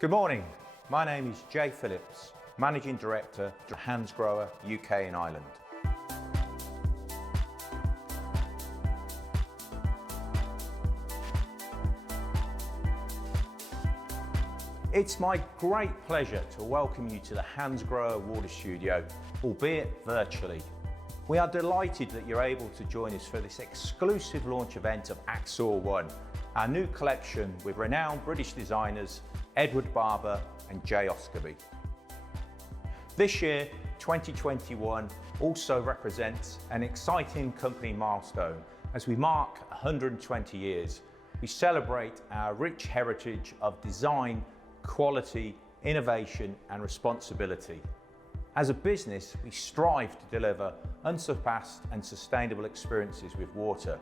Good morning, my name is Jay Phillips, Managing Director of Hansgrohe UK and Ireland. It's my great pleasure to welcome you to the Hansgrohe Water Studio, albeit virtually. We are delighted that you're able to join us for this exclusive launch event of AXOR One, our new collection with renowned British designers Edward Barber and Jay Osgerby. This year, 2021, also represents an exciting company milestone. As we mark 120 years, we celebrate our rich heritage of design, quality, innovation and responsibility. As a business, we strive to deliver unsurpassed and sustainable experiences with water.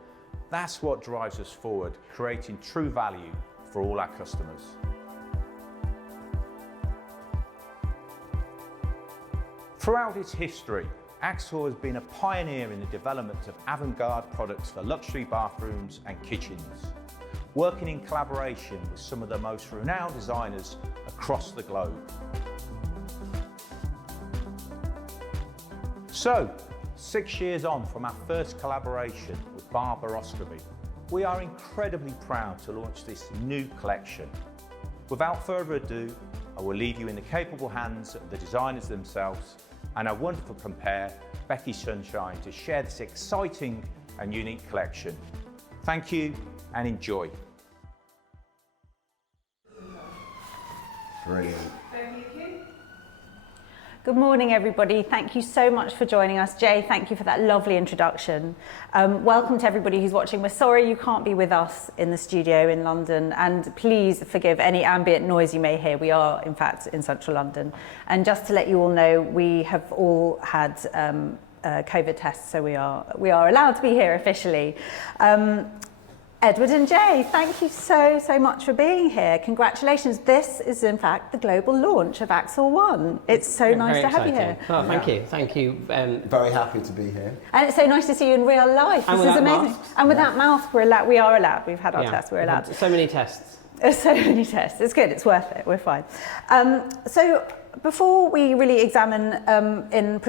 That's what drives us forward, creating true value for all our customers. Throughout its history, AXOR has been a pioneer in the development of avant-garde products for luxury bathrooms and kitchens, working in collaboration with some of the most renowned designers across the globe. So, 6 years on from our first collaboration with Barber Osgerby, we are incredibly proud to launch this new collection. Without further ado, I will leave you in the capable hands of the designers themselves and our wonderful compere, Becky Sunshine, to share this exciting and unique collection. Thank you and enjoy. Brilliant. Good morning, everybody. Thank you so much for joining us. Jay, thank you for that lovely introduction. Welcome to everybody who's watching. We're sorry you can't be with us in the studio in London, and please forgive any ambient noise you may hear. We are, in fact, in central London. And just to let you all know, we have all had COVID tests, so we are allowed to be here officially. Edward and Jay, thank you so much for being here. Congratulations. This is, in fact, the global launch of AXOR One. It's so nice to have you here. Oh, thank you. Thank you. Very happy to be here. And it's so nice to see you in real life. This is amazing. Masks. And without masks, we are allowed. We've had our tests, we're allowed. So many tests. There's so many tests. It's good. It's worth it. We're fine. So before we really examine in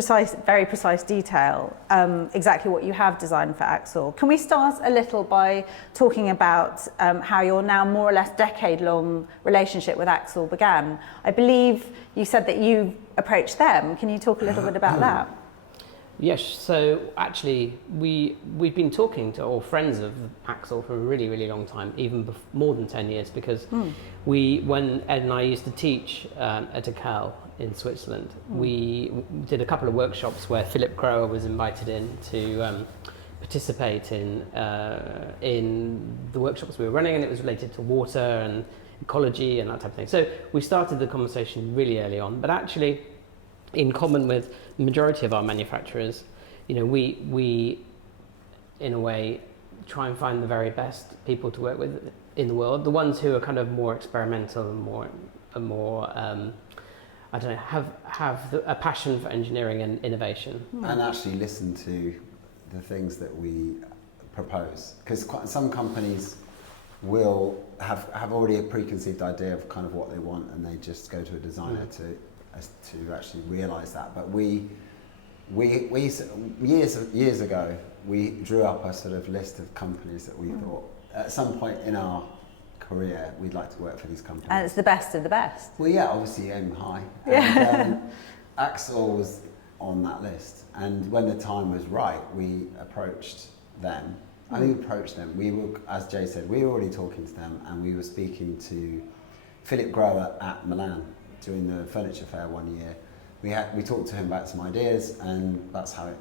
very precise detail exactly what you have designed for AXOR, can we start a little by talking about how your now more or less decade-long relationship with AXOR began? I believe you said that you approached them. Can you talk a little bit about that? Yes, so actually we've been talking to all friends of AXOR for a really, really long time, even more than 10 years, because when Ed and I used to teach at AXOR in Switzerland, we did a couple of workshops where Philip Grower was invited in to participate in the workshops we were running, and it was related to water and ecology and that type of thing. So we started the conversation really early on, but actually, in common with the majority of our manufacturers, you know, we in a way try and find the very best people to work with in the world, the ones who are kind of more experimental and more I don't know, have a passion for engineering and innovation, and actually listen to the things that we propose, because some companies will have already a preconceived idea of kind of what they want, and they just go to a designer to actually realise that. But we years ago we drew up a sort of list of companies that we thought at some point in our career we'd like to work for these companies. And it's the best of the best. Well, yeah, obviously aim high. And AXOR was on that list, and when the time was right, we approached them. I think we approached them. We were, as Jay said, we were already talking to them, and we were speaking to Philip Grower at Milan during the furniture fair one year. We talked to him about some ideas, and that's how it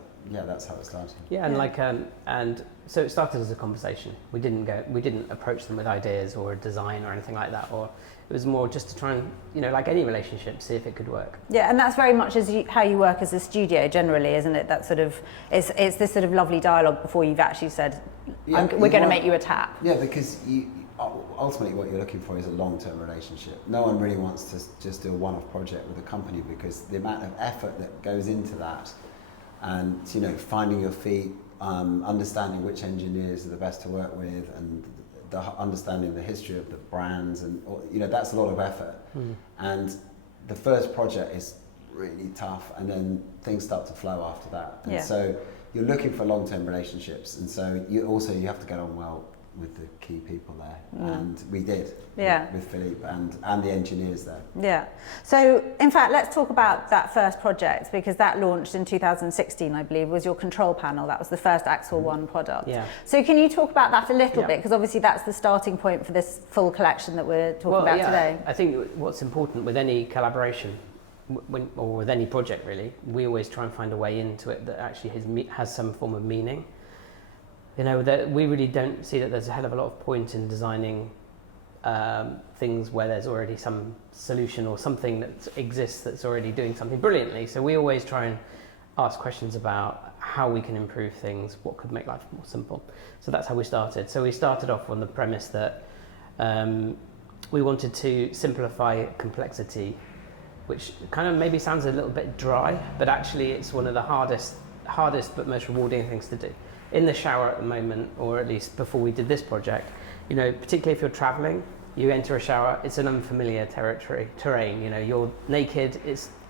started. Yeah, and and so it started as a conversation. We didn't approach them with ideas or a design or anything like that, or it was more just to try and, you know, like any relationship, see if it could work. Yeah, and that's very much how you work as a studio generally, isn't it? That sort of it's this sort of lovely dialogue before you've actually said, we're going to make you a tap. Yeah, because ultimately what you're looking for is a long-term relationship. No one really wants to just do a one-off project with a company, because the amount of effort that goes into that, and, you know, finding your feet, understanding which engineers are the best to work with, and understanding the history of the brands, and that's a lot of effort. And the first project is really tough, and then things start to flow after that. And so you're looking for long-term relationships, and so you have to get on well with the key people there, and we did with Philippe and the engineers there. Yeah. So in fact, let's talk about that first project, because that launched in 2016, I believe, was your control panel. That was the first AXOR One product. Yeah. So can you talk about that a little bit, because obviously that's the starting point for this full collection that we're talking about today. I think what's important with any collaboration, or with any project really, we always try and find a way into it that actually has some form of meaning. That we really don't see that there's a hell of a lot of point in designing things where there's already some solution or something that exists that's already doing something brilliantly. So we always try and ask questions about how we can improve things, what could make life more simple. So that's how we started. So we started off on the premise that we wanted to simplify complexity, which kind of maybe sounds a little bit dry, but actually it's one of the hardest but most rewarding things to do. In the shower at the moment, or at least before we did this project, particularly if you're traveling, you enter a shower, it's an unfamiliar terrain, you're naked,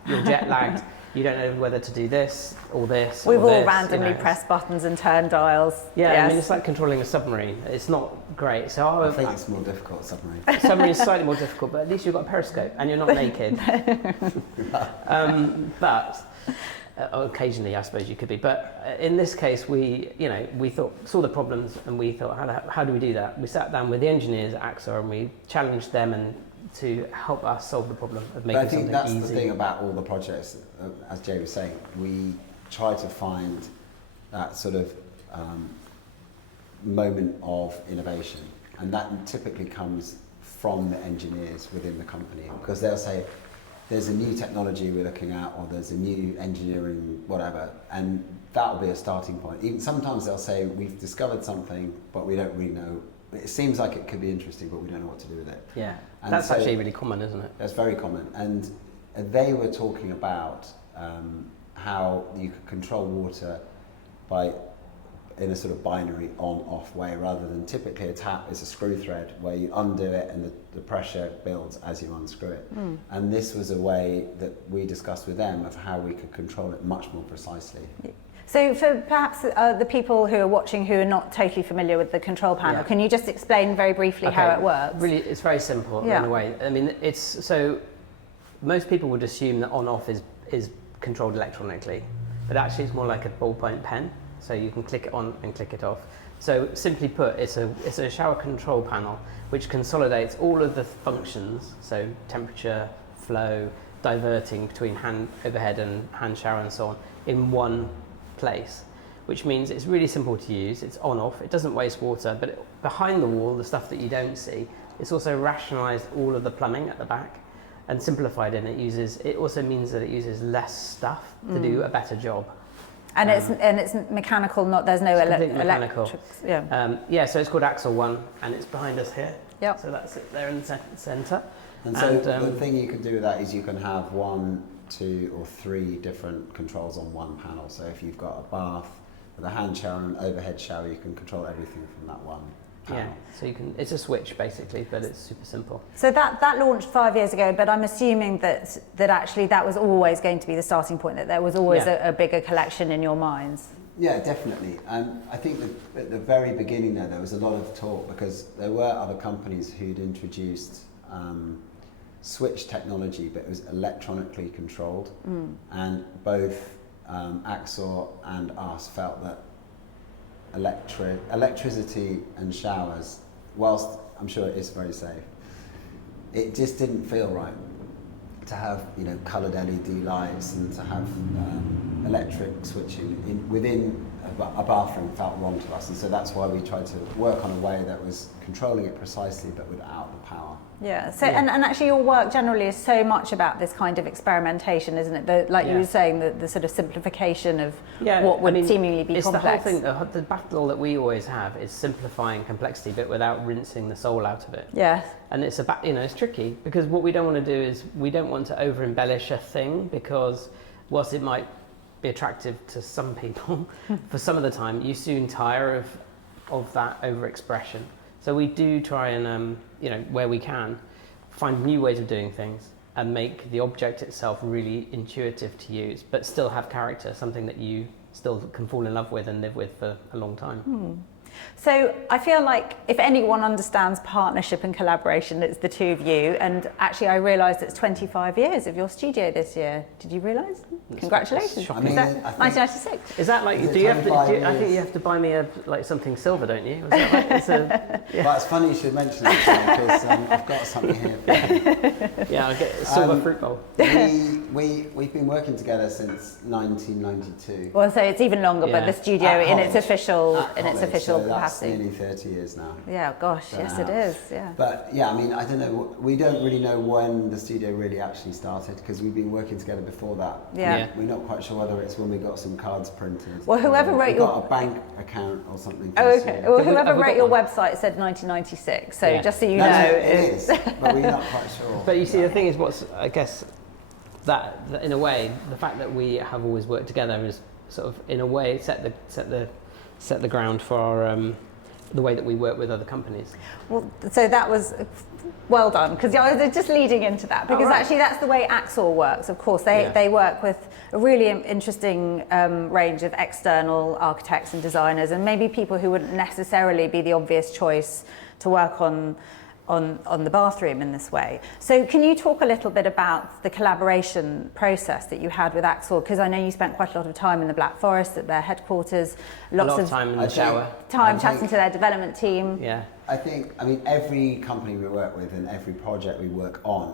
you're jet lagged, you don't know whether to do this or this. We've all randomly pressed buttons and turned dials. Yeah, yes. I mean, it's like controlling a submarine. It's not great. So I think it's more difficult, submarine. Submarine is slightly more difficult, but at least you've got a periscope and you're not naked. But occasionally, I suppose you could be. But in this case, we saw the problems, and we thought, how do we do that? We sat down with the engineers at AXOR and we challenged them and to help us solve the problem of making something easy. But I think that's the thing about all the projects, as Jay was saying, we try to find that sort of moment of innovation, and that typically comes from the engineers within the company, because they'll say, there's a new technology we're looking at, or there's a new engineering whatever, and that'll be a starting point. Even sometimes they'll say, we've discovered something, but we don't really know. It seems like it could be interesting, but we don't know what to do with it. Yeah, and that's actually really common, isn't it? That's very common. And they were talking about how you could control water in a sort of binary on-off way, rather than typically a tap is a screw thread where you undo it and the pressure builds as you unscrew it. And this was a way that we discussed with them of how we could control it much more precisely. So for perhaps the people who are watching who are not totally familiar with the control panel, can you just explain very briefly how it works? Really, it's very simple in a way. I mean, most people would assume that on-off is controlled electronically, but actually it's more like a ballpoint pen. So you can click it on and click it off. So simply put, it's a shower control panel which consolidates all of the functions, so temperature, flow, diverting between hand overhead and hand shower and so on, in one place, which means it's really simple to use. It's on-off, it doesn't waste water, but behind the wall, the stuff that you don't see, it's also rationalized all of the plumbing at the back and simplified, and it also means that it uses less stuff to do a better job. And it's mechanical, there's no electrics. So it's called AXOR One, and it's behind us here. Yep. So that's it there in the centre. And so the thing you can do with that is you can have 1, 2 or 3 different controls on one panel. So if you've got a bath with a hand shower and an overhead shower, you can control everything from that one panel. Yeah, so it's a switch basically, but it's super simple. So that launched 5 years ago, but I'm assuming that actually that was always going to be the starting point, that there was always a bigger collection in your minds. Yeah, definitely. And I think that at the very beginning there was a lot of talk, because there were other companies who'd introduced switch technology, but it was electronically controlled. And both AXOR and us felt that electricity and showers, whilst I'm sure it is very safe, it just didn't feel right to have coloured LED lights and to have electric switching within a bathroom felt wrong to us, and so that's why we tried to work on a way that was controlling it precisely but without the power. Yeah. So and actually your work generally is so much about this kind of experimentation, isn't it? You were saying, the sort of simplification of what would seemingly be complex. The whole thing, the battle that we always have is simplifying complexity, but without rinsing the soul out of it. Yeah. And it's it's tricky, because what we don't want to do is we don't want to over embellish a thing, because whilst it might be attractive to some people, for some of the time you soon tire of that over expression. So we do try and, where we can, find new ways of doing things and make the object itself really intuitive to use, but still have character, something that you still can fall in love with and live with for a long time. So I feel like if anyone understands partnership and collaboration, it's the two of you. And actually, I realised it's 25 years of your studio this year. Did you realise? Congratulations. Shocking. I mean, Is I that think- 1996? Is that like, Is it do you have to, 25 I think years? you have to buy me something silver, don't you? Is that right? It's But it's funny you should mention it because I've got something here. yeah, I'll get a silver fruit bowl. We've been working together since 1992. Well, so it's even longer, but Yeah. the studio At in its college. official At college, so that's capacity. nearly 30 years now. Yeah, gosh, yes, it is. Yeah. But yeah, I mean, I don't know. We don't really know when the studio really actually started because we've been working together before that. Yeah. We're not quite sure whether it's when we got some cards printed. Well, whoever or wrote we your- got a bank account or something. for Oh, the okay. studio. Well, Have we- whoever have we wrote got your one? website said 1996. So Yeah. just so you No, know, it is, but we're not quite sure. But you see, the thing is, I guess, that in a way, the fact that we have always worked together is sort of, in a way, set the ground for our, the way that we work with other companies. Well, so that was well done, because I was just leading into that, because right. actually that's the way AXOR works. Of course, Yeah. they work with a really interesting range of external architects and designers, and maybe people who wouldn't necessarily be the obvious choice to work on the bathroom in this way. So can you talk a little bit about the collaboration process that you had with AXOR? Because I know you spent quite a lot of time in the Black Forest at their headquarters, A lot of time in the shower. time I chatting think- to their development team. Yeah. I mean, every company we work with and every project we work on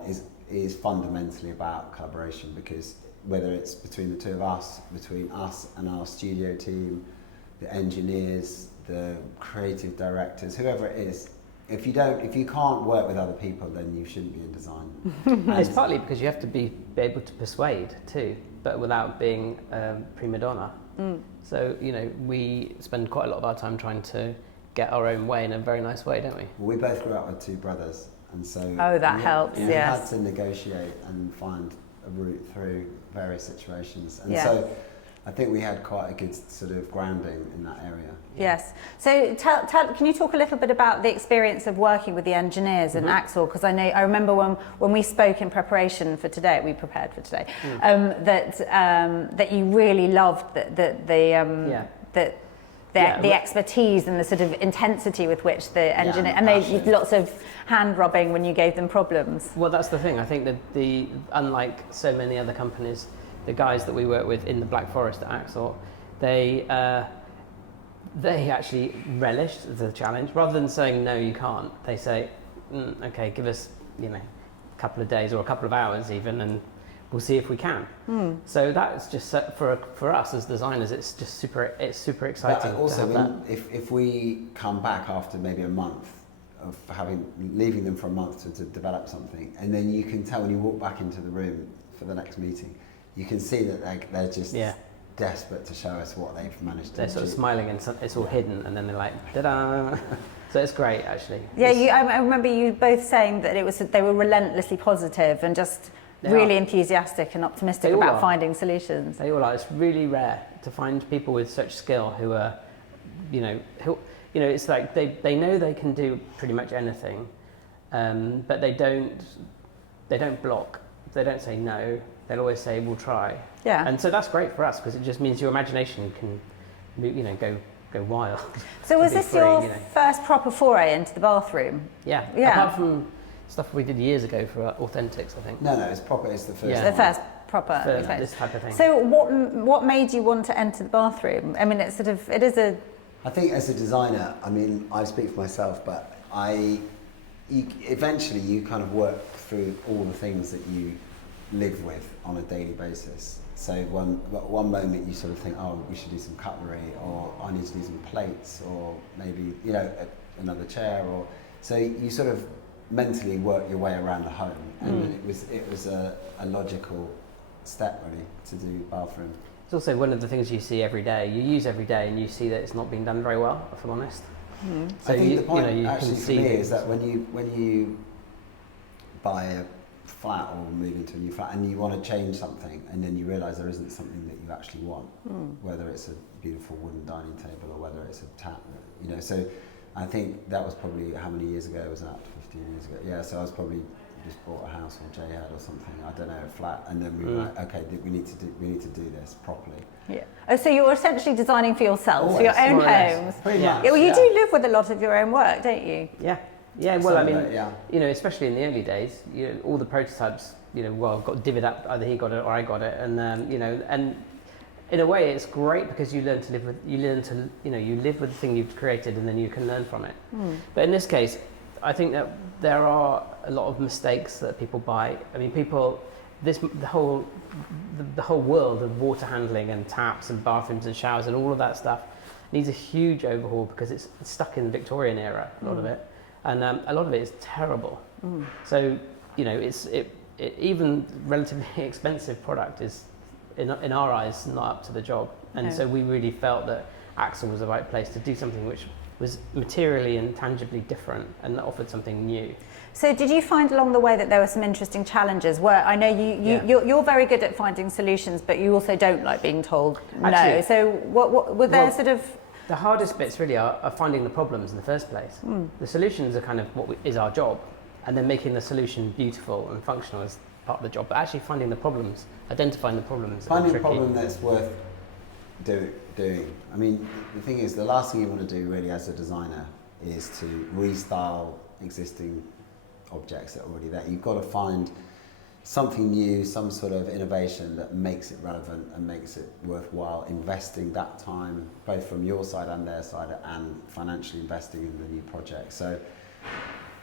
is fundamentally about collaboration, because whether it's between the two of us, between us and our studio team, the engineers, the creative directors, whoever it is, if you can't work with other people, then you shouldn't be in design. And it's partly because you have to be able to persuade too, but without being prima donna. So, we spend quite a lot of our time trying to get our own way in a very nice way, don't we? We both grew up with two brothers, and so Oh, that helps, we yes. had to negotiate and find a route through various situations, and Yeah. so I think we had quite a good sort of grounding in that area. Yes. So can you talk a little bit about the experience of working with the engineers in AXOR? Because I remember when we spoke in preparation for today, we prepared for today, that you really loved the expertise and the sort of intensity with which the engineer, and they used lots of hand rubbing when you gave them problems. Well, that's the thing. I think that unlike so many other companies, the guys that we work with in the Black Forest at AXOR, they actually relished the challenge. Rather than saying, no, you can't, they say, okay, give us, a couple of days or a couple of hours even, and we'll see if we can. So that's just, for us as designers, it's just super exciting. But also, to have that. if we come back after maybe a month of leaving them for a month to develop something, and then you can tell when you walk back into the room for the next meeting, you can see that they're just desperate to show us what they've managed to They're sort of achieve. smiling and it's all hidden, and then they're like, ta-da! So it's great, actually. Yeah, I remember you both saying that they were relentlessly positive and just really enthusiastic and optimistic They all about are. finding solutions. They all are. It's really rare to find people with such skill who are, it's like they know they can do pretty much anything, but they don't block. They don't say no. They'll always say, we'll try. Yeah. And so that's great for us, because it just means your imagination can, go wild. So was Be this free, your first proper foray into the bathroom? Yeah. Yeah. Apart from stuff we did years ago for Authentics, I think. No, it's the first Yeah. The one. first proper For experience. this type of thing. So what made you want to enter the bathroom? I mean, it is a I think as a designer, I mean, I speak for myself, but eventually you kind of work through all the things that you live with on a daily basis. So one moment you sort of think, oh, we should do some cutlery, or I need to do some plates, or maybe another chair, or so you sort of mentally work your way around the home, and it was a logical step really to do bathroom. It's also one of the things you see every day. You use every day, and you see that it's not being done very well, if I'm honest. So I think the point you actually can for see me things. is that when you buy a flat or move into a new flat and you want to change something, and then you realise there isn't something that you actually want, whether it's a beautiful wooden dining table or whether it's a tap, so I think that was probably, how many years ago was that? 15 years ago. Yeah, so I was probably just bought a house or Jay had or something, I don't know, a flat, and then we were like, okay, we need to do this properly. Yeah. Oh, so you're essentially designing for yourself, Always, for your own more or less. homes. Pretty Yeah. much. Yeah, well, you yeah. do live with a lot of your own work, don't you? Yeah. Yeah, well, I mean, yeah. you know, especially in the early days, you know, all the prototypes, you know, well, got divvied up, either he got it or I got it, and you know, and in a way, it's great because you learn to live with, you live with the thing you've created, and then you can learn from it. But in this case, I think that there are a lot of mistakes that people buy. I mean, the whole world of water handling and taps and bathrooms and showers and all of that stuff needs a huge overhaul because it's stuck in the Victorian era, a lot of it, and a lot of it is terrible. So, you know, even relatively expensive product is, in our eyes, not up to the job. And so we really felt that AXOR was the right place to do something which was materially and tangibly different and offered something new. So did you find along the way that there were some interesting challenges where I know you're very good at finding solutions, but you also don't like being told no. Actually, So what were there sort of... The hardest bits really are finding the problems in the first place. The solutions are kind of is our job, and then making the solution beautiful and functional is part of the job, but actually finding the problems, identifying the problems. Finding a problem that's worth doing. I mean, the thing is, the last thing you want to do really as a designer is to restyle existing objects that are already there. You've got to find something new, some sort of innovation that makes it relevant and makes it worthwhile investing that time, both from your side and their side, and financially investing in the new project. So,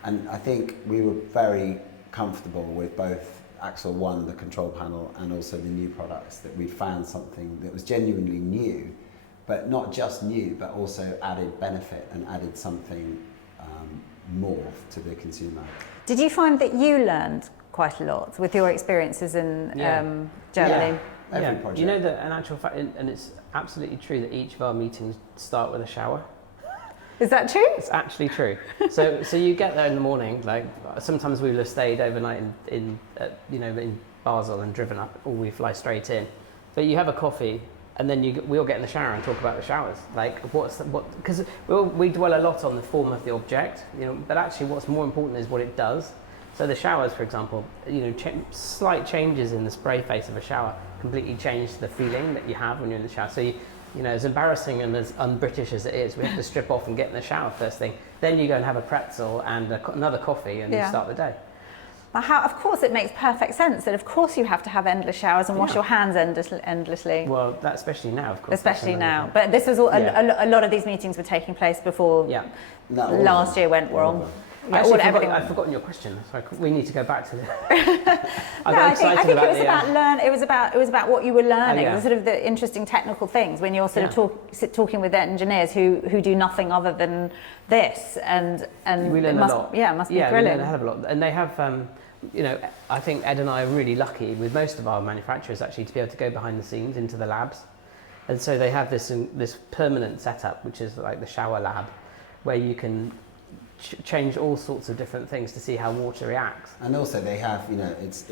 and I think we were very comfortable with both AXOR One, the control panel, and also the new products, that we found something that was genuinely new, but not just new, but also added benefit and added something more to the consumer. Did you find that you learned quite a lot with your experiences in Germany? Every project. You know that in actual fact, and it's absolutely true that each of our meetings start with a shower. Is that true? It's actually true. So you get there in the morning. Like sometimes we will have stayed overnight in Basel and driven up, or we fly straight in. But you have a coffee, and then we all get in the shower and talk about the showers. Like because we dwell a lot on the form of the object, you know. But actually, what's more important is what it does. So the showers, for example, you know, slight changes in the spray face of a shower completely change the feeling that you have when you're in the shower. So you know, as embarrassing and as un-British as it is, we have to strip off and get in the shower first thing. Then you go and have a pretzel and another coffee, and you start the day. Well, of course, it makes perfect sense that of course you have to have endless showers and wash your hands endlessly. Well, that especially now, of course. Especially now. But this was all, a lot of these meetings were taking place before last year went wrong. Actually, I've forgotten your question. So we need to go back to this. I think it was about It was about what you were learning, the sort of the interesting technical things when you're sort of talking with engineers who do nothing other than this, and we learn a lot. Yeah, it must be brilliant. We learn a hell of a lot, and they have. You know, I think Ed and I are really lucky with most of our manufacturers actually to be able to go behind the scenes into the labs, and so they have this permanent setup, which is like the shower lab, where you can change all sorts of different things to see how water reacts. And also they have, you know, it's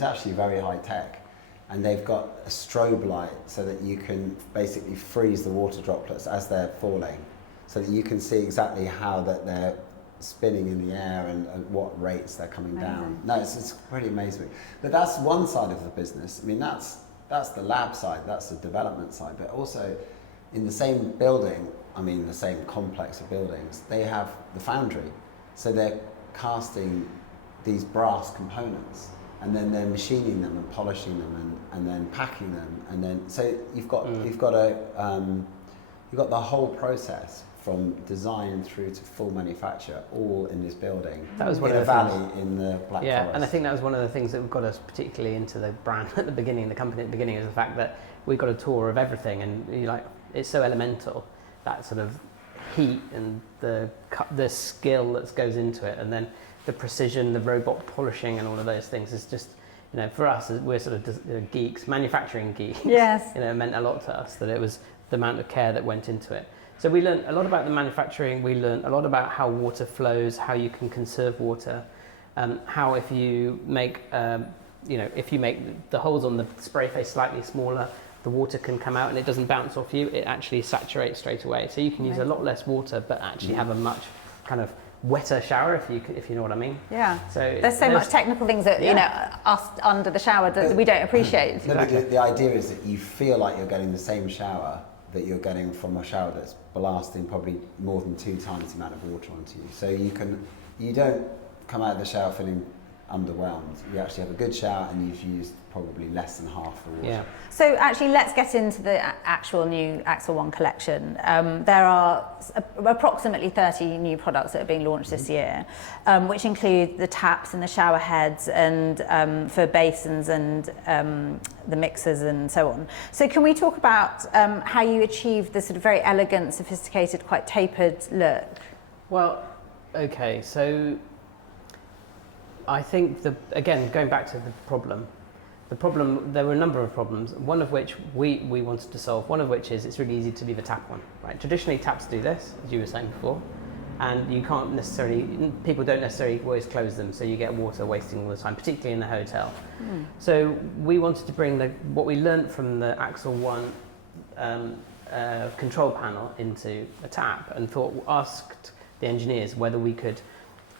actually very high tech, and they've got a strobe light so that you can basically freeze the water droplets as they're falling, so that you can see exactly how that they're spinning in the air and at what rates they're coming down. No, it's pretty amazing. But that's one side of the business. I mean, that's the lab side, that's the development side, but also in the same building, I mean the same complex of buildings, they have the foundry. So they're casting these brass components, and then they're machining them and polishing them and then packing them, and then so you've got the whole process from design through to full manufacture, all in this building. That was one of the valley in the Black Forest. And I think that was one of the things that got us particularly into the brand at the beginning, the company at the beginning, is the fact that we got a tour of everything, and it's so elemental, that sort of heat and the skill that goes into it, and then the precision, the robot polishing, and all of those things is just, you know, for us, we're sort of geeks, manufacturing geeks. Yes. You know, it meant a lot to us that it was the amount of care that went into it. So we learned a lot about the manufacturing. We learned a lot about how water flows, how you can conserve water, how if you make, if you make the holes on the spray face slightly smaller, the water can come out and it doesn't bounce off you, it actually saturates straight away. So you can use a lot less water, but actually have a much kind of wetter shower, if you know what I mean. Yeah. So there's so much technical things that you know us under the shower that we don't appreciate. Exactly. The idea is that you feel like you're getting the same shower that you're getting from a shower that's blasting probably more than 2 times the amount of water onto you. So you don't come out of the shower feeling underwhelmed. You actually have a good shower and you've used probably less than half the water. Yeah. So actually, let's get into the actual new AXOR One collection. There are approximately 30 new products that are being launched this year, which include the taps and the shower heads and for basins and the mixers and so on. So can we talk about how you achieved the sort of very elegant, sophisticated, quite tapered look? Well, okay, so I think, again, going back to the problem, there were a number of problems, one of which we wanted to solve, one of which is it's really easy to leave a tap on, right? Traditionally, taps do this, as you were saying before, and people don't necessarily always close them, so you get water wasting all the time, particularly in the hotel. So we wanted to bring what we learned from the AXOR One control panel into a tap, and asked the engineers whether we could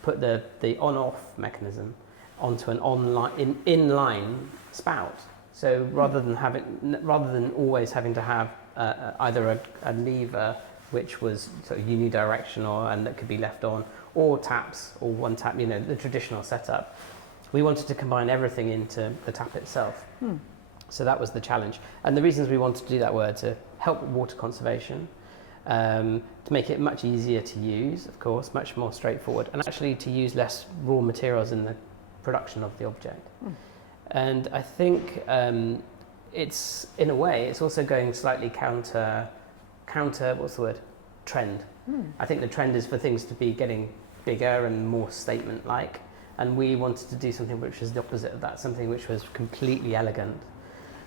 put the on-off mechanism onto an inline spout. So rather than always having to have either a lever which was sort of unidirectional and that could be left on, or taps, or one tap, the traditional setup, we wanted to combine everything into the tap itself. So that was the challenge. And the reasons we wanted to do that were to help water conservation, to make it much easier to use, of course, much more straightforward, and actually to use less raw materials in the production of the object. And I think it's, in a way, it's also going slightly counter, what's the word? Trend. I think the trend is for things to be getting bigger and more statement-like, and we wanted to do something which was the opposite of that, something which was completely elegant.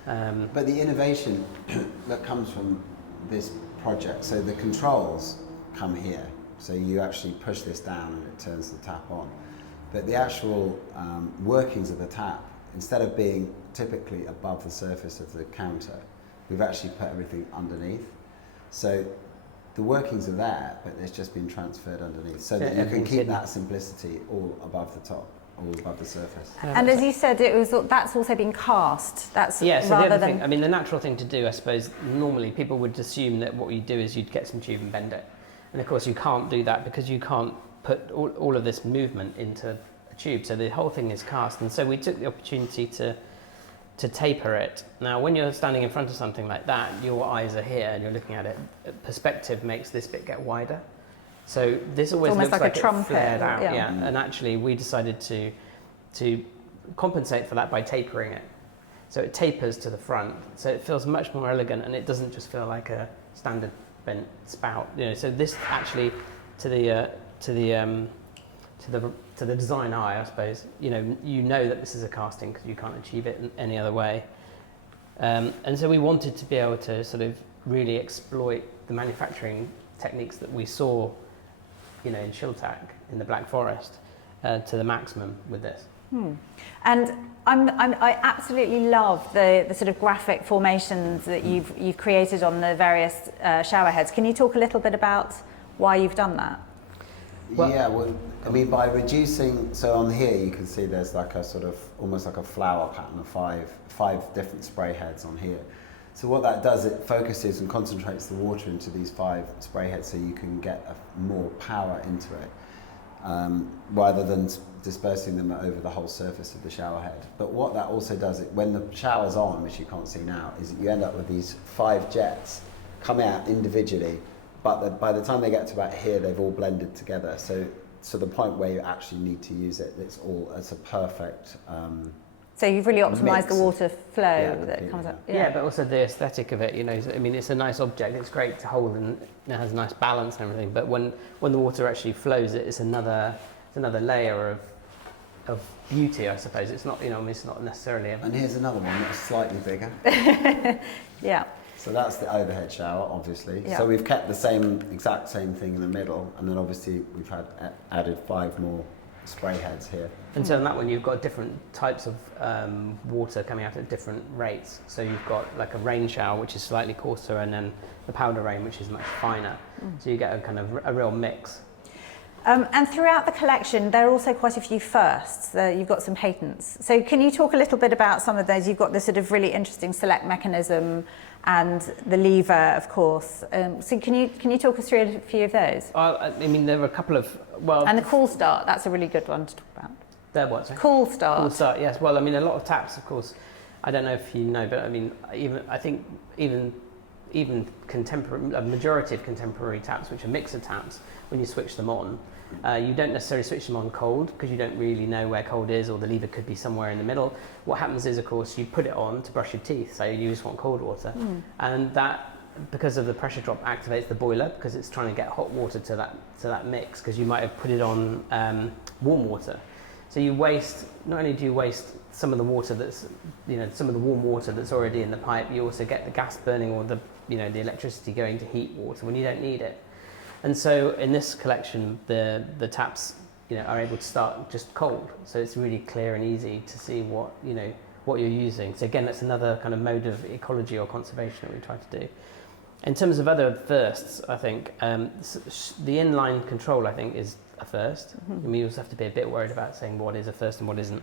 But the innovation that comes from this project, so the controls come here, so you actually push this down and it turns the tap on. But the actual workings of the tap, instead of being typically above the surface of the counter, we've actually put everything underneath. So the workings are there, but it's just been transferred underneath, so that you can keep that simplicity all above the top, all above the surface. And as you said, that's also been cast. That's so rather than. I mean, the natural thing to do, I suppose, normally people would assume that what you do is you'd get some tube and bend it, and of course you can't do that because you can't put all of this movement into a tube. So the whole thing is cast, and so we took the opportunity to taper it. Now, when you're standing in front of something like that, your eyes are here and you're looking at it. Perspective makes this bit get wider. So this always looks like a trumpet, it flared out. Yeah. And actually we decided to compensate for that by tapering it. So it tapers to the front, so it feels much more elegant, and it doesn't just feel like a standard bent spout. So this actually, to the design eye, I suppose, you know that this is a casting because you can't achieve it in any other way. And so we wanted to be able to sort of really exploit the manufacturing techniques that we saw, in Shiltak in the Black Forest, to the maximum with this. And I absolutely love the sort of graphic formations that you've created on the various shower heads. Can you talk a little bit about why you've done that? I mean, by reducing, so on here you can see there's like a sort of, almost like a flower pattern of five different spray heads on here. So what that does, it focuses and concentrates the water into these 5 spray heads so you can get more power into it, rather than dispersing them over the whole surface of the shower head. But what that also does, when the shower's on, which you can't see now, is that you end up with these 5 jets coming out individually, but by the time they get to about here, they've all blended together. So the point where you actually need to use it, it's a perfect. So you've really optimised the water flow that comes up. Yeah, but also the aesthetic of it. I mean, it's a nice object. It's great to hold, and it has a nice balance and everything. But when the water actually flows, it's another layer of beauty, I suppose. It's not, it's not necessarily. And here's another one that's slightly bigger. Yeah. So that's the overhead shower, obviously. Yeah. So we've kept the exact same thing in the middle, and then obviously we've added 5 more spray heads here. And so on that one, you've got different types of water coming out at different rates. So you've got like a rain shower, which is slightly coarser, and then the powder rain, which is much finer. So you get a kind of a real mix. And throughout the collection, there are also quite a few firsts. You've got some patents. So can you talk a little bit about some of those? You've got this sort of really interesting select mechanism and the lever, of course. So can you talk us through a few of those? I mean, there were a couple of, And the cool start, that's a really good one to talk about. There what? Sorry? Cool start. Cool start, yes. Well, I mean, a lot of taps, of course. I don't know if you know, but I mean, even contemporary, a majority of contemporary taps, which are mixer taps, when you switch them on, you don't necessarily switch them on cold because you don't really know where cold is, or the lever could be somewhere in the middle. What happens is, of course, you put it on to brush your teeth, so you just want cold water, and that, because of the pressure drop, activates the boiler because it's trying to get hot water to that mix, because you might have put it on warm water. So you waste, not only do you waste some of the water that's, some of the warm water that's already in the pipe, you also get the gas burning or the electricity going to heat water when you don't need it. And so in this collection, the taps, are able to start just cold. So it's really clear and easy to see what you're using. So again, that's another kind of mode of ecology or conservation that we try to do. In terms of other firsts, I think the inline control, I think, is a first. I mean, you also have to be a bit worried about saying what is a first and what isn't.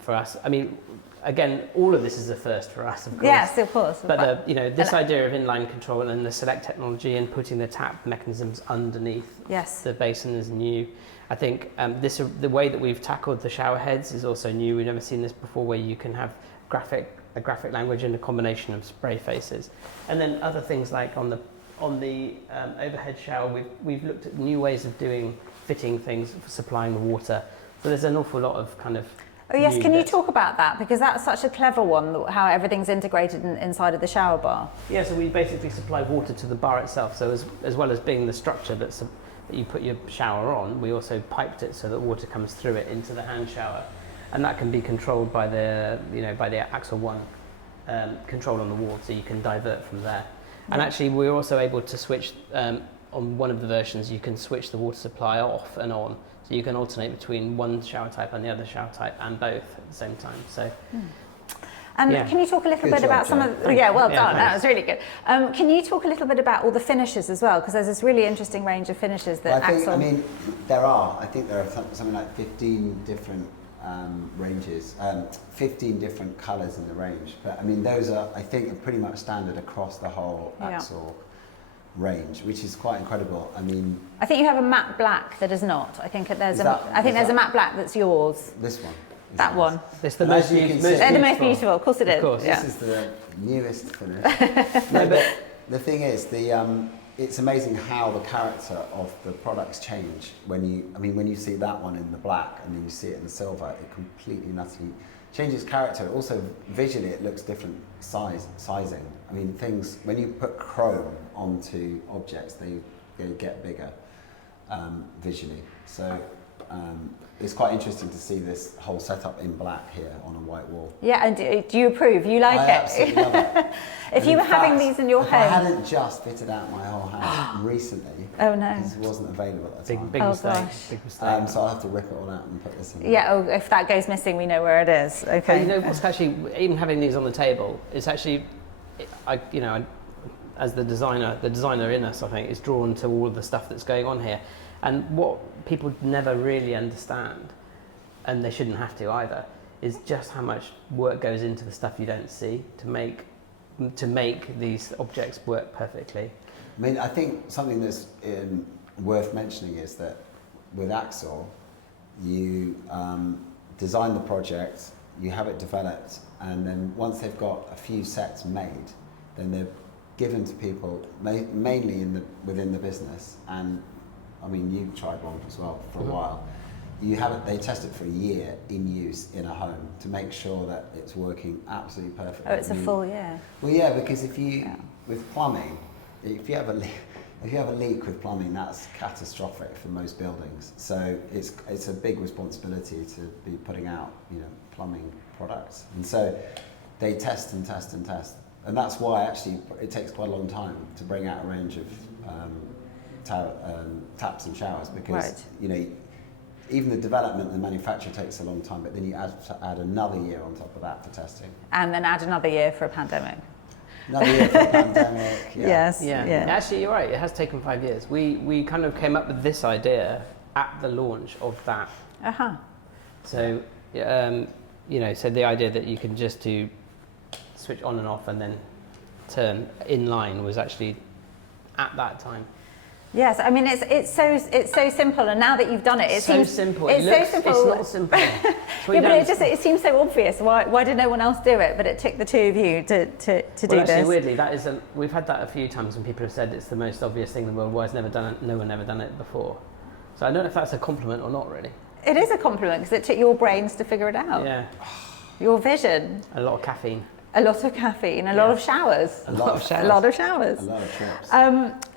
For us, I mean, again, all of this is a first for us, of course. Yes, of course. But this idea of inline control and the select technology and putting the tap mechanisms underneath the basin is new. I think the way that we've tackled the shower heads is also new. We've never seen this before, where you can have a graphic language and a combination of spray faces, and then other things like on the overhead shower, we've looked at new ways of fitting things for supplying the water. So there's an awful lot of kind of. Oh yes, can you talk about that? Because that's such a clever one, how everything's integrated inside of the shower bar. Yeah, so we basically supply water to the bar itself. So as well as being the structure that you put your shower on, we also piped it so that water comes through it into the hand shower, and that can be controlled by the AXOR One control on the wall, so you can divert from there. And actually, we're also able to switch on one of the versions. You can switch the water supply off and on. So you can alternate between one shower type and the other shower type, and both at the same time. So, can you talk a little bit about some of? Yeah, well done. That was really good. Can you talk a little bit about all the finishes as well? Because there's this really interesting range of finishes that I think there are something like 15 different ranges, 15 different colours in the range. But I mean, those are, I think, pretty much standard across the whole AXOR range, which is quite incredible. I mean, I think you have a matte black that is not. I think there's a matte black that's yours. This one. That one. It's the most beautiful. They're the most beautiful. Of course it is. Of course. This is the newest finish. No, but the thing is, it's amazing how the character of the products change when you see that one in the black and then you see it in the silver. It completely and utterly changes character. Also, visually, it looks different sizing. I mean, things, when you put chrome onto objects, they get bigger visually. So it's quite interesting to see this whole setup in black here on a white wall. Yeah, and do you approve? You like it? I absolutely love it. If you were having these in your home, I hadn't just fitted out my whole house recently. Oh no, because it wasn't available at the time. Big mistake. Gosh. Big mistake. So I'll have to rip it all out and put this in. Yeah. Oh, if that goes missing, we know where it is. Okay. But what's actually, even having these on the table, it's actually, as the designer in us, I think, is drawn to all of the stuff that's going on here. And what people never really understand, and they shouldn't have to either, is just how much work goes into the stuff you don't see to make these objects work perfectly. I mean, I think something that's worth mentioning is that with AXOR, you design the project, you have it developed, and then once they've got a few sets made, then they're given to people mainly within the business. And I mean, you've tried one as well for a while. They test it for a year in use in a home to make sure that it's working absolutely perfectly. Oh, it's a full year. Well, yeah, because with plumbing, if you have a leak with plumbing, that's catastrophic for most buildings. So it's a big responsibility to be putting out plumbing products, and so they test and test and test, and that's why actually it takes quite a long time to bring out a range of taps and showers, because even the development and the manufacture takes a long time, but then you add another year on top of that for testing. And then add another year for a pandemic. Another year for the pandemic. Yeah. Yes. Yeah. Yeah. Actually, you're right. It has taken 5 years. We kind of came up with this idea at the launch of that. Uh-huh. So, so the idea that you can just do switch on and off and then turn in line was actually at that time. Yes, I mean it's so simple, and now that you've done it, it so seems simple. It's It's so simple. not simple. Yeah, but it seems so obvious. Why did no one else do it? But it took the two of you to do Well, actually, this. weirdly, we've had that a few times when people have said it's the most obvious thing in the world. Why has never done it? No one ever done it before. So I don't know if that's a compliment or not, really. It is a compliment because it took your brains to figure it out. Yeah. Your vision. A lot of caffeine. A lot of caffeine. A lot of showers. A lot of A lot of showers. A lot of trips.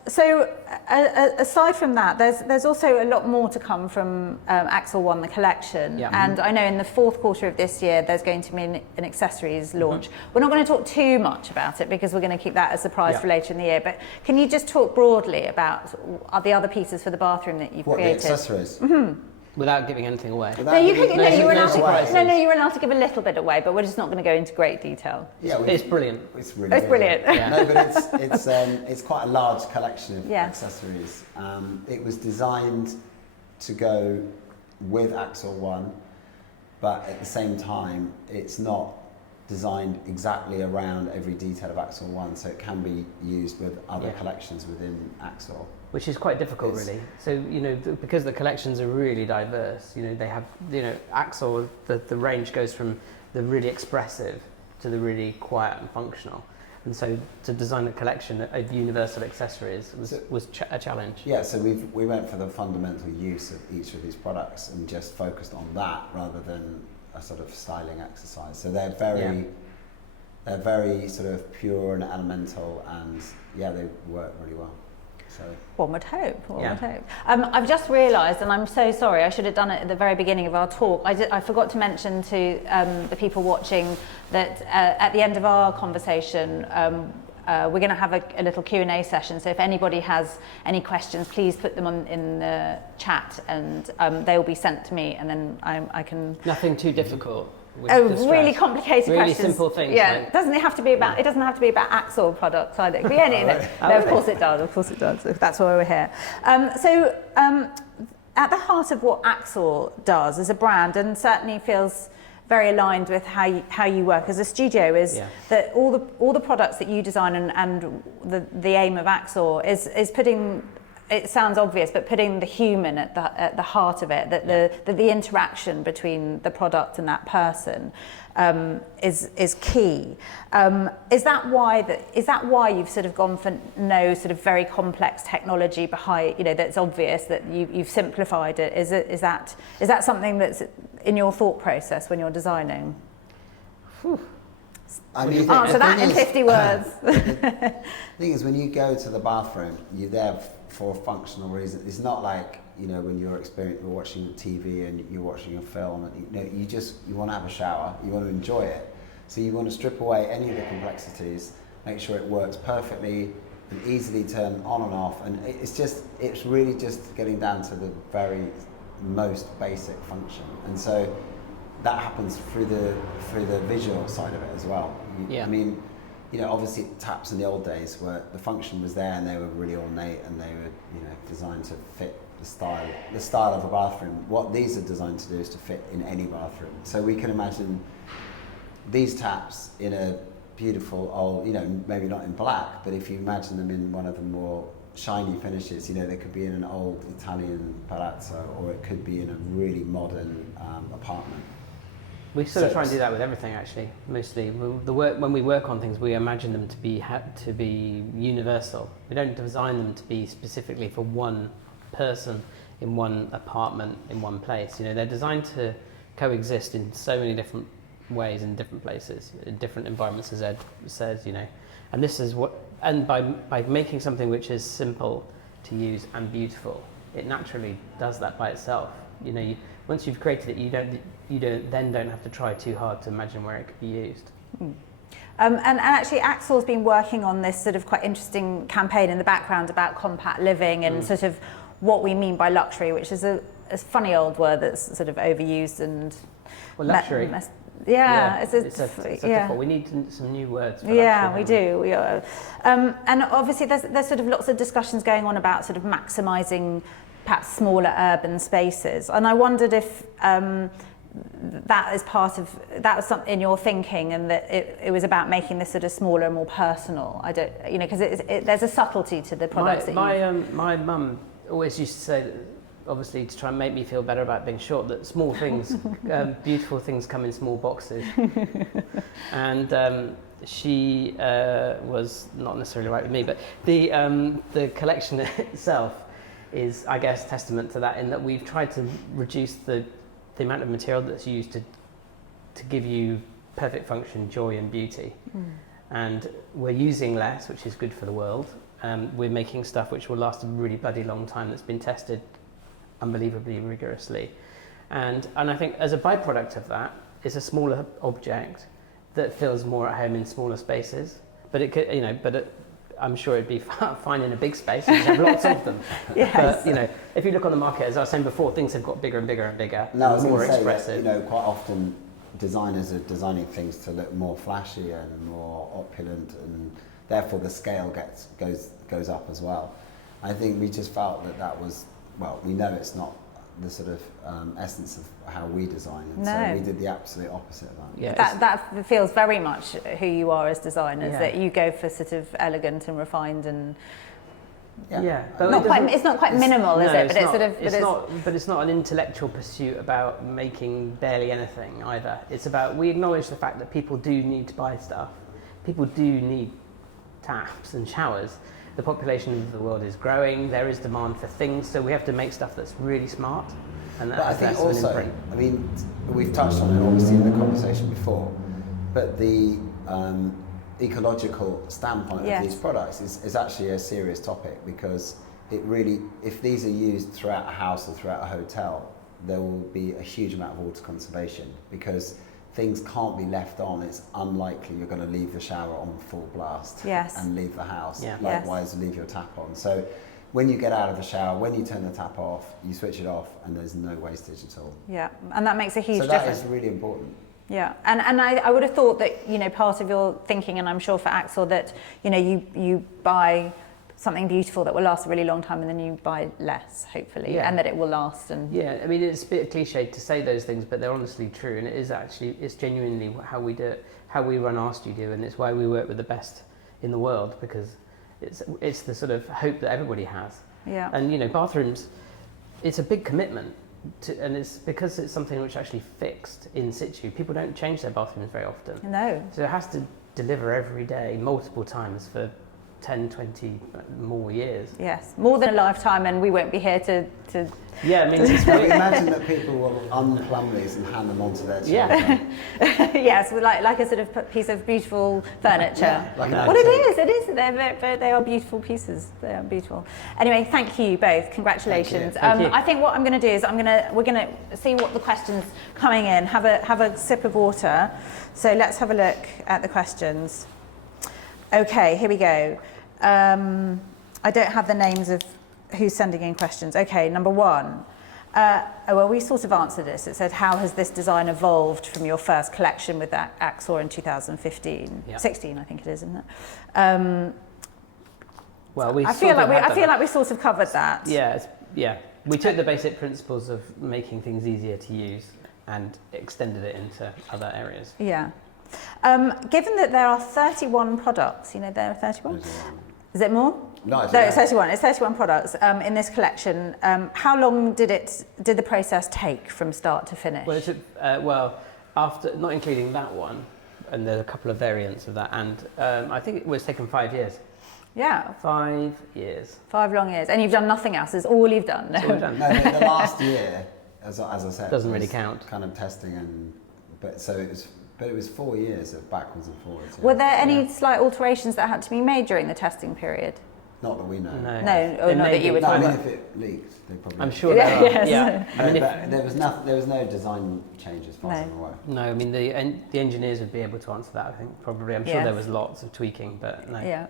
So aside from that, there's also a lot more to come from AXOR One, the collection. Yeah. And I know in the fourth quarter of this year, there's going to be an accessories launch. We're not going to talk too much about it because we're going to keep that a surprise for later in the year. But can you just talk broadly about the other pieces for the bathroom that you've created? The accessories? Without giving anything away. No, you were allowed surprises. you were allowed to give a little bit away, but we're just not going to go into great detail. Yeah, It's brilliant. It's really good. Brilliant. Yeah. No, but it's quite a large collection of Yeah. accessories. It was designed to go with AXOR One, but at the same time, it's not designed exactly around every detail of AXOR One, so it can be used with other collections within AXOR. Which is quite difficult, really. So, because the collections are really diverse, they have, AXOR, the range goes from the really expressive to the really quiet and functional. And so to design a collection of universal accessories was a challenge. Yeah, so we went for the fundamental use of each of these products and just focused on that rather than a sort of styling exercise. So they're very sort of pure and elemental, and they work really well. So One would hope. One would hope. I've just realised, and I'm so sorry, I should have done it at the very beginning of our talk. I forgot to mention to the people watching that at the end of our conversation, we're going to have a little Q&A session. So if anybody has any questions, please put them in the chat, and they will be sent to me, and then I can. Nothing too difficult. Really complicated really questions. Simple things. Yeah, like, it doesn't have to be about. It doesn't have to be about AXOR products either. It could be any. No, of course it does. Of course it does. That's why we're here. At the heart of what AXOR does as a brand, and certainly feels very aligned with how you work as a studio, is that all the products that you design and the aim of AXOR is putting. It sounds obvious, but putting the human at the heart of it, that the interaction between the product and that person is key. Is that why you've sort of gone for no sort of very complex technology behind, that's obvious, that you've simplified it? Is that something that's in your thought process when you're designing? Answer that in 50 words. The thing is, when you go to the bathroom, you're there for a functional reason. It's not like, when you're watching TV and you're watching a film, and you want to have a shower, you want to enjoy it. So you want to strip away any of the complexities, make sure it works perfectly and easily turn on and off. And it's really just getting down to the very most basic function. And so that happens through the visual side of it as well. I mean, obviously taps in the old days where the function was there and they were really ornate and they were, designed to fit the style of a bathroom. What these are designed to do is to fit in any bathroom. So we can imagine these taps in a beautiful old, maybe not in black, but if you imagine them in one of the more shiny finishes, they could be in an old Italian palazzo, or it could be in a really modern apartment. We sort of try and do that with everything, actually. Mostly, when we work on things, we imagine them to be universal. We don't design them to be specifically for one person in one apartment in one place. They're designed to coexist in so many different ways in different places, in different environments, as Ed says. And this is and by making something which is simple to use and beautiful, it naturally does that by itself. Once you've created it, you don't have to try too hard to imagine where it could be used. And actually, AXOR's been working on this sort of quite interesting campaign in the background about compact living and sort of what we mean by luxury, which is a a funny old word that's sort of overused and Well, luxury. It's difficult. We need some new words. For yeah, luxury, we do. We are. And obviously, there's sort of lots of discussions going on about sort of maximising perhaps smaller urban spaces, and I wondered if that is that was something in your thinking, and that it was about making this sort of smaller and more personal. I don't, because there's a subtlety to the products. My mum always used to say that, obviously to try and make me feel better about being short, that small things, beautiful things come in small boxes. And she was not necessarily right with me, but the collection itself is, I guess, testament to that, in that we've tried to reduce the amount of material that's used to give you perfect function, joy and beauty. And we're using less, which is good for the world. We're making stuff which will last a really bloody long time, that's been tested unbelievably rigorously. And I think as a byproduct of that is a smaller object that feels more at home in smaller spaces. But it could, I'm sure it'd be fine in a big space, and have lots of them. Yes. But if you look on the market, as I was saying before, things have got bigger and bigger and bigger, No, I was more going to say expressive. that, quite often designers are designing things to look more flashy and more opulent, and therefore the scale goes up as well. I think we just felt that was, well, we know it's not the sort of essence of how we design, and so we did the absolute opposite of that. Yeah, that feels very much who you are as designers, that you go for sort of elegant and refined and but it's not quite minimal, is it? But it's not an intellectual pursuit about making barely anything either. It's about, we acknowledge the fact that people do need to buy stuff. People do need taps and showers. The population of the world is growing. There is demand for things, so we have to make stuff that's really smart. And that, but I think also, I mean, we've touched on it obviously in the conversation before, but the ecological standpoint of these products is actually a serious topic, because it really, if these are used throughout a house or throughout a hotel, there will be a huge amount of water conservation, because things can't be left on. It's unlikely you're going to leave the shower on full blast and leave the house. Likewise, leave your tap on. So when you get out of the shower, when you turn the tap off, you switch it off, and there's no wastage at all. Yeah, and that makes a huge difference. difference. So that is really important. Yeah, and I would have thought that, part of your thinking, and I'm sure for AXOR, that, you buy something beautiful that will last a really long time, and then you buy less, hopefully, and that it will last. And I mean, it's a bit cliche to say those things, but they're honestly true, and it's genuinely how we do it, how we run our studio, and it's why we work with the best in the world, because it's the sort of hope that everybody has. Yeah. And bathrooms, it's a big commitment, and it's because it's something which actually fixed in situ. People don't change their bathrooms very often. No. So it has to deliver every day, multiple times for 10, 20 more years. Yes, more than a lifetime, and we won't be here to Yeah, I mean, imagine that people will unplumb these and hand them onto their children. Yes, like a sort of piece of beautiful furniture. Well, it is. They are beautiful pieces. They are beautiful. Anyway, thank you both. Congratulations. Thank you. I think what I'm going to do is we're going to see what the questions coming in. Have a sip of water. So let's have a look at the questions. Okay, here we go. I don't have the names of who's sending in questions. Okay, number one. Well, we sort of answered this. It said, how has this design evolved from your first collection with that AXOR in 2015? Yeah. 16, I think it is, isn't it? Well, I feel like we sort of covered that. Yeah. We took the basic principles of making things easier to use and extended it into other areas. Yeah. Given that there are 31 products, there are 31? Is it more? No, it's 31. It's 31 products in this collection. How long did the process take from start to finish? Well, it took, after, not including that one, and there's a couple of variants of that, and I think it was taken 5 years. Yeah. 5 years. 5 long years. And you've done nothing else. It's all you've done. That's all we've done. No, the last year, as I said, doesn't really count. Kind of testing, but it was 4 years of backwards and forwards. Were there any slight alterations that had to be made during the testing period? Not that we know. No, not that you would. No, I mean, if it leaked, they probably. I'm sure there are. Yes. Yeah. I mean, there was no design change as far as I'm aware. No, I mean the engineers would be able to answer that. I think probably. I'm sure there was lots of tweaking, but no. Yeah.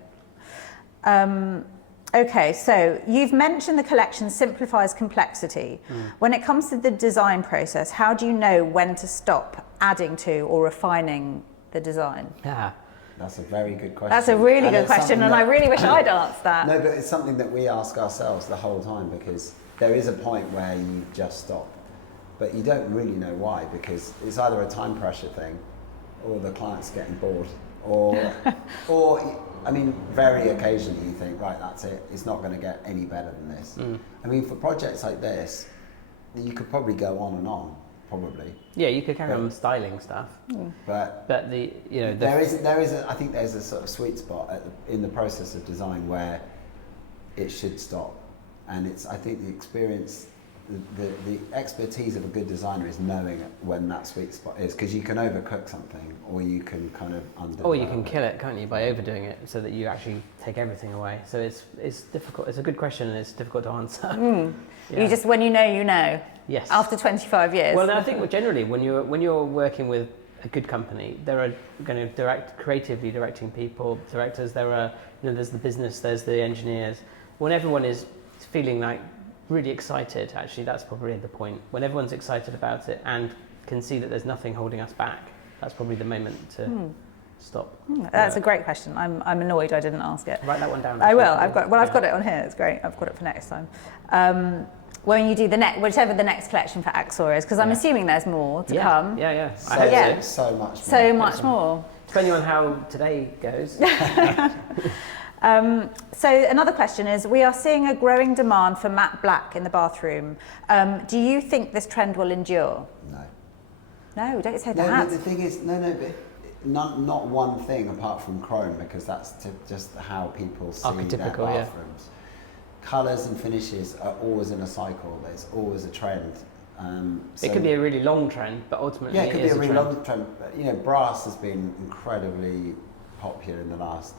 Okay, so you've mentioned the collection simplifies complexity. When it comes to the design process, how do you know when to stop adding to or refining the design? Yeah. That's a very good question. That's a really good it's question, and something I really wish I'd answered that. No, but it's something that we ask ourselves the whole time, because there is a point where you just stop, but you don't really know why, because it's either a time pressure thing, or the client's getting bored, or I mean, very occasionally you think, right, that's it. It's not going to get any better than this. I mean, for projects like this, you could probably go on and on. Probably. Yeah, you could carry on the styling stuff, but the there is I think there's a sort of sweet spot in the process of design where it should stop, and I think the experience, the expertise of a good designer is knowing when that sweet spot is, because you can overcook something, or you can kind of underdevelop. Or you can kill it, can't you, by overdoing it, so that you actually take everything away. So it's difficult. It's a good question, and it's difficult to answer. You just, when you know. Yes. After 25 years. Well, I think generally when you're working with a good company, there are going to creatively directing people, directors. There are, there's the business, there's the engineers. When everyone is feeling like really excited, actually, that's probably the point. When everyone's excited about it and can see that there's nothing holding us back, that's probably the moment to stop. That's a great question. I'm annoyed I didn't ask it. Write that one down. I will. I've got it on here. It's great. I've got it for next time. When you do whichever the next collection for AXOR is, because I'm assuming there's more to come. Yeah. So much more. So much more. Depending on how today goes. So another question is, we are seeing a growing demand for matte black in the bathroom. Do you think this trend will endure? No. No, don't say No, that. but the thing is, but not one thing apart from chrome, because that's just how people see their bathrooms. Colours and finishes are always in a cycle. There's always a trend. It could be a really long trend, but ultimately it could be a really trend. long trend. But, brass has been incredibly popular in the last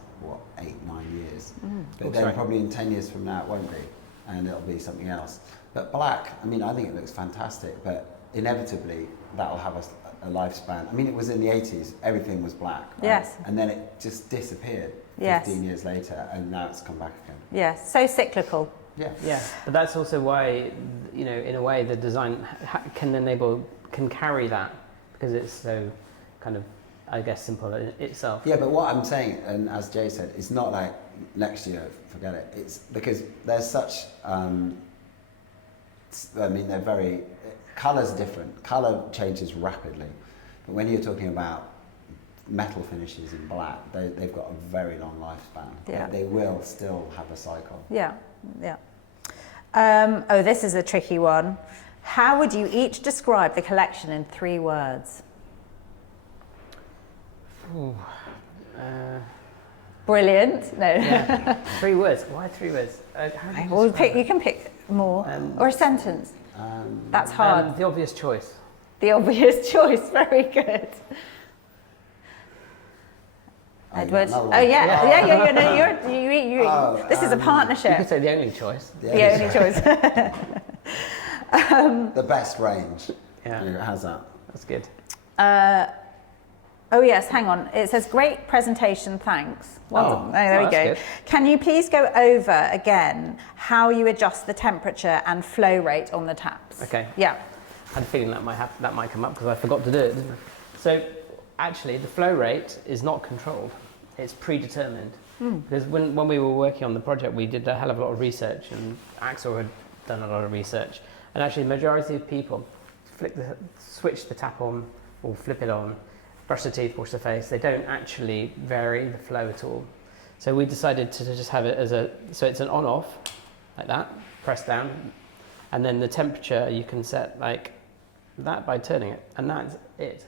8-9 years. But then probably in 10 years from now it won't be, and it'll be something else. But black, I mean, I think it looks fantastic, but inevitably that'll have a lifespan. I mean, it was in the 80s, everything was black. Right? Yes. And then it just disappeared 15 years later, and now it's come back again. Yes, so cyclical. Yeah. But that's also why, in a way, the design can carry that, because it's so kind of, I guess, simple in itself. Yeah, but what I'm saying, and as Jay said, it's not like next year, forget it. It's because there's such, they're very, colour's different. Colour changes rapidly. But when you're talking about metal finishes in black, they've got a very long lifespan. Yeah. They will still have a cycle. Yeah. This is a tricky one. How would you each describe the collection in 3 words? Brilliant. No. Yeah. 3 words. Why 3 words? You can pick more, or a sentence. That's hard. The obvious choice. The obvious choice. Very good. Edward. No, this is a partnership. You could say the only choice. The only choice. The best range. Yeah. How's that? That's good. Yes, hang on. It says, great presentation, thanks. There we go. Good. Can you please go over again how you adjust the temperature and flow rate on the taps? Okay. Yeah. I had a feeling that might come up because I forgot to do it, didn't I? So actually the flow rate is not controlled. It's predetermined. Because when we were working on the project, we did a hell of a lot of research, and AXOR had done a lot of research. And actually the majority of people switch the tap on or flip it on, brush their teeth, wash their face. They don't actually vary the flow at all. So we decided to just have it so it's an on-off, like that, press down, and then the temperature you can set like that by turning it, and that's it.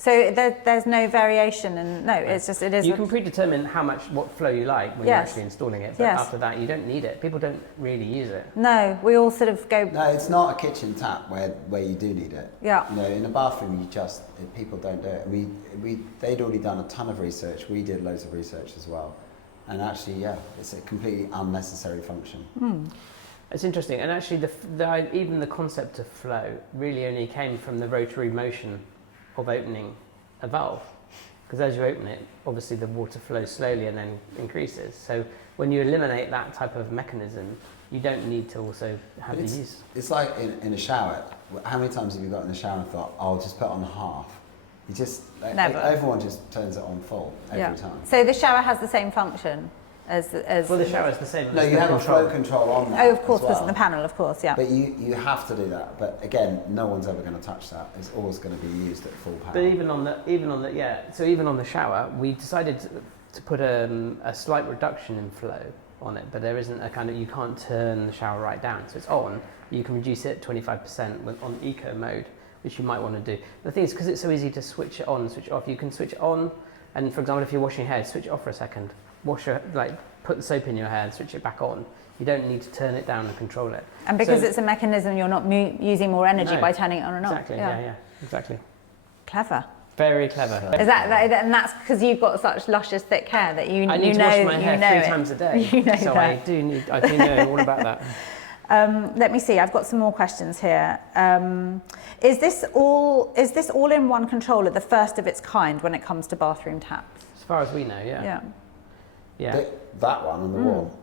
So there's no variation, and it is. You can predetermine what flow you like when you're actually installing it, but after that you don't need it. People don't really use it. No, we all sort of go. No, it's not a kitchen tap where you do need it. Yeah. In a bathroom people don't do it. They'd already done a ton of research. We did loads of research as well, and actually, it's a completely unnecessary function. It's interesting, and actually, even the concept of flow really only came from the rotary motion of opening a valve, because as you open it, obviously the water flows slowly and then increases. So when you eliminate that type of mechanism, you don't need to also have the use. It's like in a shower. How many times have you got in the shower and thought, oh, I'll just put it on half? You just, Never. everyone just turns it on full every time. So the shower has the same function as Well, the shower is the same. No, you have a flow control on that. Oh, of course, as well. because of the panel, of course, yeah. But you have to do that. But again, no one's ever going to touch that. It's always going to be used at full power. But even on the shower, we decided to put a slight reduction in flow on it, but there isn't a kind of, you can't turn the shower right down. So it's on, you can reduce it 25% on eco mode, which you might want to do. The thing is, because it's so easy to switch it on, switch it off, you can switch it on, and for example, if you're washing your hair, switch it off for a second. Put the soap in your hair and switch it back on. You don't need to turn it down and control it. And because it's a mechanism, you're not using more energy by turning it on and off. Exactly, yeah, exactly. Clever. Very clever. Is that and that's because you've got such luscious thick hair that you know. I need to wash my hair 3 times a day, You know so that. I do know all about that. Let me see. I've got some more questions here. Is this all-in-one controller the first of its kind when it comes to bathroom taps? As far as we know, yeah. That one on the wall.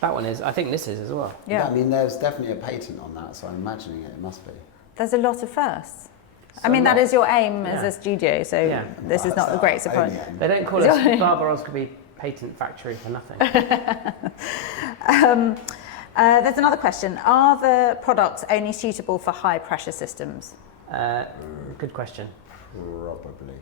That one is. I think this is as well. Yeah. I mean, there's definitely a patent on that, so I'm imagining it must be. There's a lot of firsts. I mean, that is your aim as a studio, so this is not a great surprise. They don't call us Barber Osgerby Patent Factory for nothing. There's another question. Are the products only suitable for high pressure systems? Good question. Probably.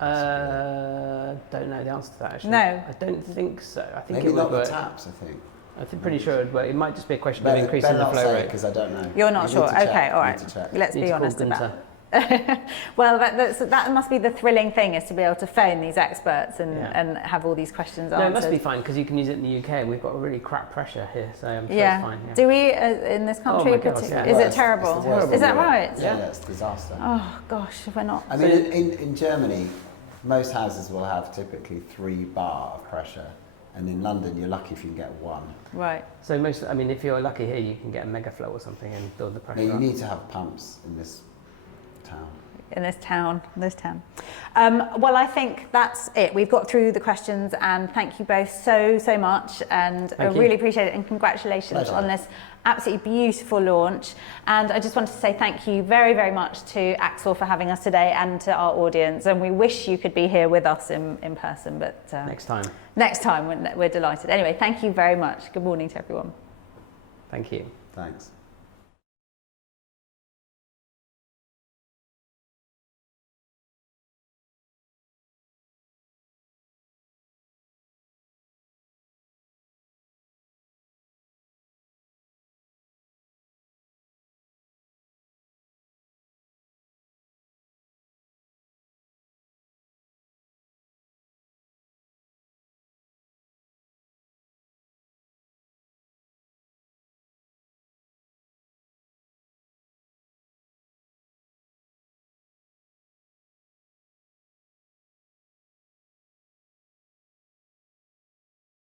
Don't know the answer to that actually. No. I don't think so. I think Maybe it would not the work. taps, I think. I'm pretty sure it would work. It might just be a question of increasing the flow rate. Because I don't know. You're not You sure? need to check. Okay, all You right. need to check. Let's Need be to call honest about Gunther. it. Well, that must be the thrilling thing, is to be able to phone these experts and have all these questions answered. No, it must be fine because you can use it in the UK. We've got a really crap pressure here, so I'm sure it's fine. Yeah. Do we in this country? Oh my gosh, yeah. Is Well, it terrible? it's the worst Is that in Europe. right? Yeah, it's a disaster. Oh gosh, we're not. I mean, in Germany, most houses will have typically 3 bar of pressure, and in London, you're lucky if you can get 1. Right. So if you're lucky here, you can get a mega flow or something and build the pressure No, you up. need to have pumps in this town. In this town. Well, I think that's it. We've got through the questions, and thank you both so much, and I really appreciate it, and congratulations on this absolutely beautiful launch. And I just wanted to say thank you very, very much to AXOR for having us today, and to our audience, and we wish you could be here with us in person, but next time we're delighted. Anyway, thank you very much. Good morning to everyone. Thank you. Thanks.